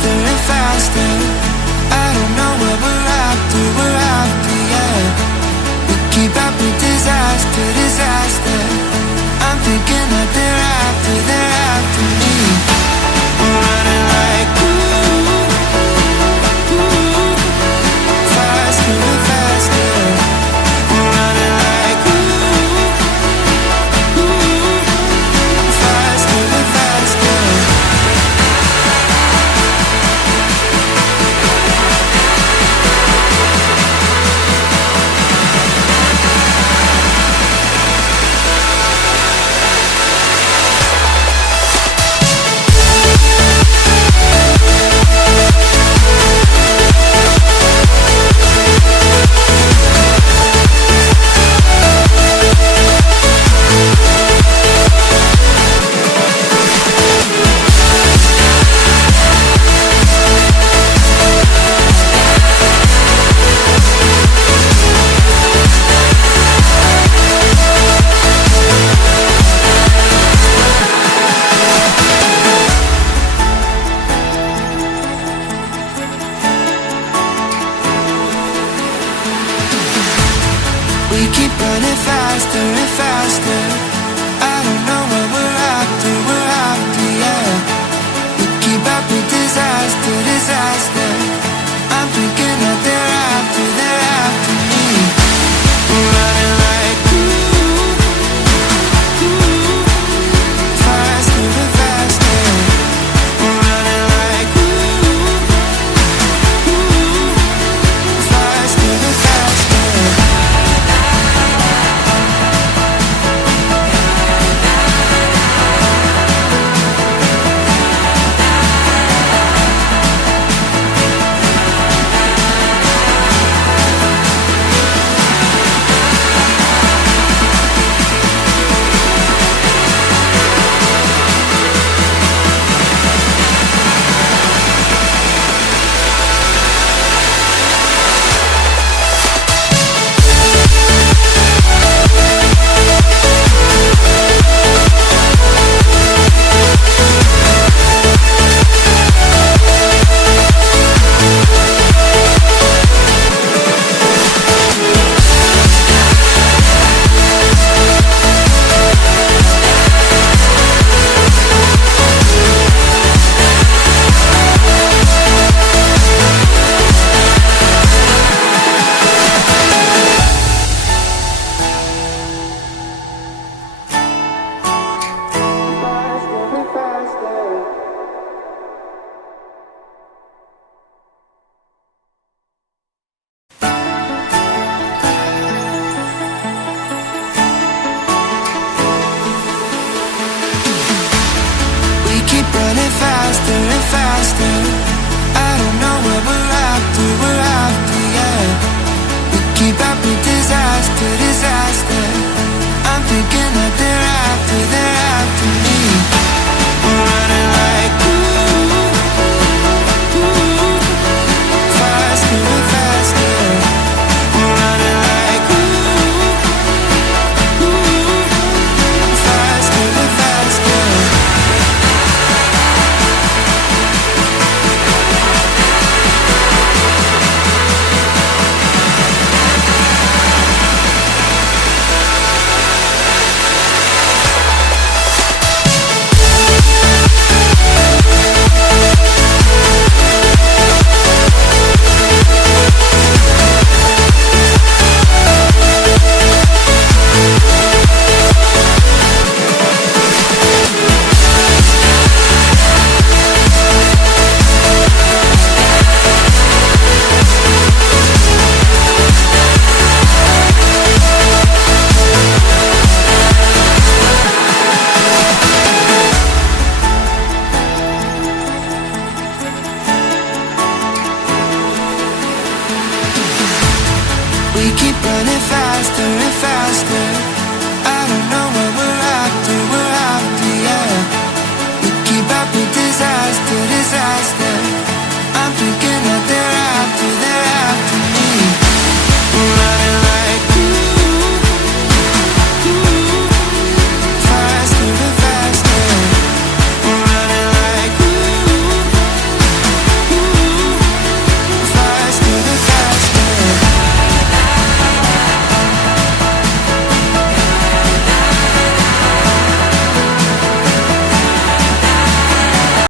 faster and faster. I don't know what we're after, yeah. We keep up with disaster, disaster. I'm thinking that they're after me. We're running like faster and faster. We're running like faster and faster. We keep running faster and faster. I don't know what we're after, yeah. We keep up with disaster, disaster. I'm thinking that they're after me. We're running like faster and faster. We're running like faster and faster. Keep running faster and faster. I don't know what we're after, yeah. We keep up with disaster, disaster. I'm thinking that they're after me.